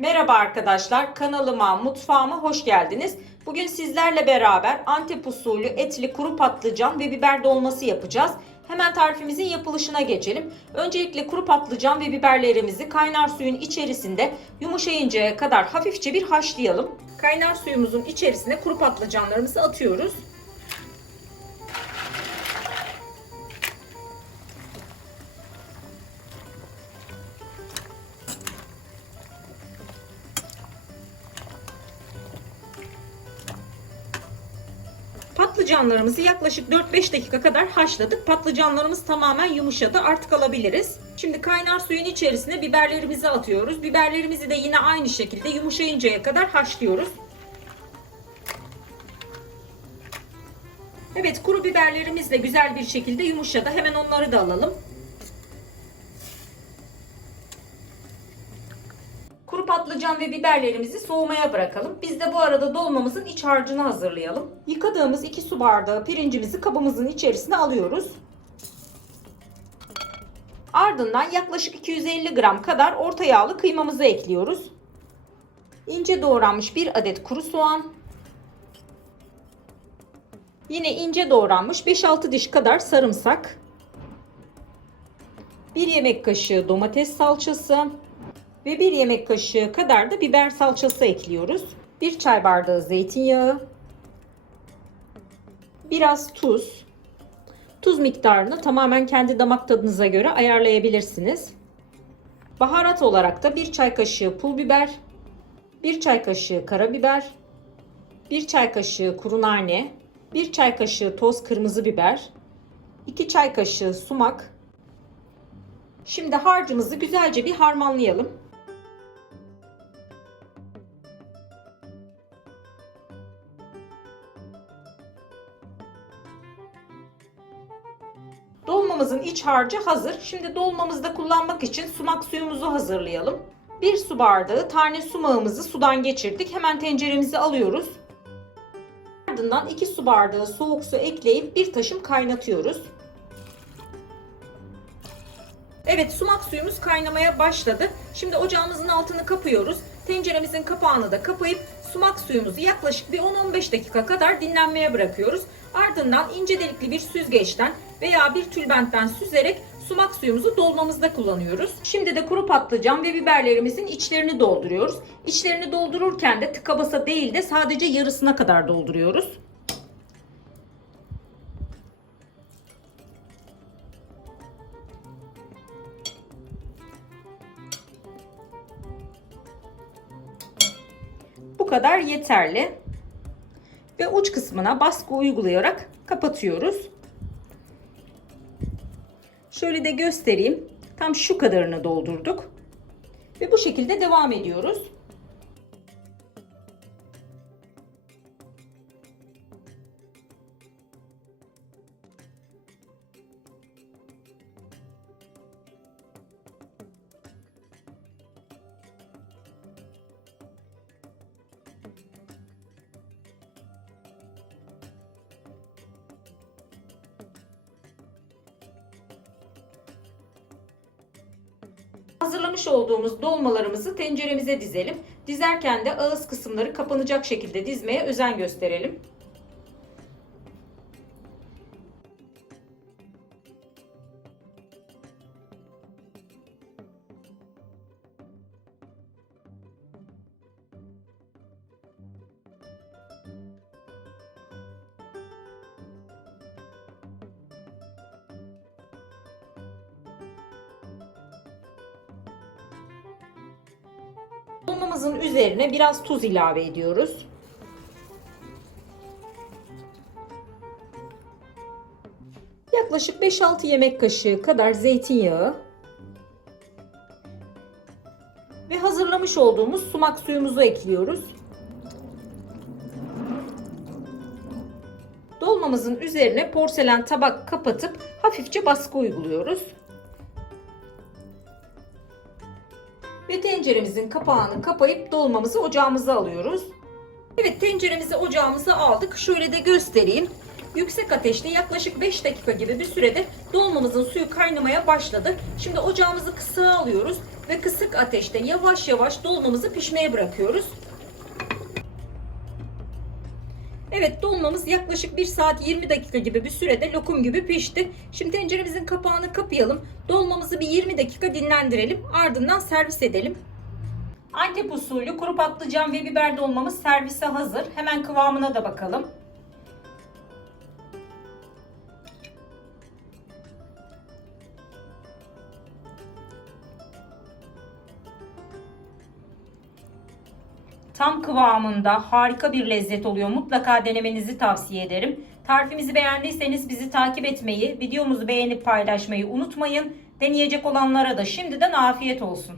Merhaba arkadaşlar, kanalıma, mutfağıma hoş geldiniz. Bugün sizlerle beraber Antep usulü etli kuru patlıcan ve biber dolması yapacağız. Hemen tarifimizin yapılışına geçelim. Öncelikle kuru patlıcan ve biberlerimizi kaynar suyun içerisinde yumuşayıncaya kadar hafifçe bir haşlayalım. Kaynar suyumuzun içerisine kuru patlıcanlarımızı atıyoruz. Patlıcanlarımızı yaklaşık 4-5 dakika kadar haşladık. Patlıcanlarımız tamamen yumuşadı. Artık alabiliriz. Şimdi kaynar suyun içerisine biberlerimizi atıyoruz. Biberlerimizi de yine aynı şekilde yumuşayıncaya kadar haşlıyoruz. Evet kuru biberlerimiz de güzel bir şekilde yumuşadı. Hemen onları da alalım. Kuru patlıcan ve biberlerimizi soğumaya bırakalım. Biz de bu arada dolmamızın iç harcını hazırlayalım. Yıkadığımız 2 su bardağı pirincimizi kabımızın içerisine alıyoruz. Ardından yaklaşık 250 gram kadar orta yağlı kıymamızı ekliyoruz. İnce doğranmış 1 adet kuru soğan. Yine ince doğranmış 5-6 diş kadar sarımsak. 1 yemek kaşığı domates salçası ve 1 yemek kaşığı kadar da biber salçası ekliyoruz. 1 çay bardağı zeytinyağı. Biraz tuz. Tuz miktarını tamamen kendi damak tadınıza göre ayarlayabilirsiniz. Baharat olarak da 1 çay kaşığı pul biber, 1 çay kaşığı karabiber, 1 çay kaşığı kuru nane, 1 çay kaşığı toz kırmızı biber, 2 çay kaşığı sumak. Şimdi harcımızı güzelce bir harmanlayalım. Dolmamızın iç harcı hazır. Şimdi dolmamızda kullanmak için sumak suyumuzu hazırlayalım. Bir su bardağı tane sumağımızı sudan geçirdik. Hemen tenceremizi alıyoruz. Ardından 2 su bardağı soğuk su ekleyip bir taşım kaynatıyoruz. Evet sumak suyumuz kaynamaya başladı. Şimdi ocağımızın altını kapıyoruz. Tenceremizin kapağını da kapayıp sumak suyumuzu yaklaşık bir 10-15 dakika kadar dinlenmeye bırakıyoruz. Ardından ince delikli bir süzgeçten veya bir tülbentten süzerek sumak suyumuzu dolmamızda kullanıyoruz. Şimdi de kuru patlıcan ve biberlerimizin içlerini dolduruyoruz. İçlerini doldururken de tıka basa değil de sadece yarısına kadar dolduruyoruz. Bu kadar yeterli. Ve uç kısmına baskı uygulayarak kapatıyoruz. Şöyle de göstereyim. Tam şu kadarını doldurduk. Ve bu şekilde devam ediyoruz. Hazırlamış olduğumuz dolmalarımızı tenceremize dizelim. Dizerken de ağız kısımları kapanacak şekilde dizmeye özen gösterelim. Dolmamızın üzerine biraz tuz ilave ediyoruz. Yaklaşık 5-6 yemek kaşığı kadar zeytinyağı ve hazırlamış olduğumuz sumak suyumuzu ekliyoruz. Dolmamızın üzerine porselen tabak kapatıp hafifçe baskı uyguluyoruz. Ve tenceremizin kapağını kapayıp dolmamızı ocağımıza alıyoruz. Evet tenceremizi ocağımıza aldık. Şöyle de göstereyim. yüksek ateşte yaklaşık 5 dakika gibi bir sürede dolmamızın suyu kaynamaya başladı. Şimdi ocağımızı kısığa alıyoruz ve kısık ateşte yavaş yavaş dolmamızı pişmeye bırakıyoruz. Evet dolmamız yaklaşık 1 saat 20 dakika gibi bir sürede lokum gibi pişti. Şimdi tenceremizin kapağını kapayalım. Dolmamızı bir 20 dakika dinlendirelim. Ardından servis edelim. Antep usulü kuru patlıcan ve biber dolmamız servise hazır. Hemen kıvamına da bakalım. Tam kıvamında harika bir lezzet oluyor. Mutlaka denemenizi tavsiye ederim. Tarifimizi beğendiyseniz bizi takip etmeyi, videomuzu beğenip paylaşmayı unutmayın. Deneyecek olanlara da şimdiden afiyet olsun.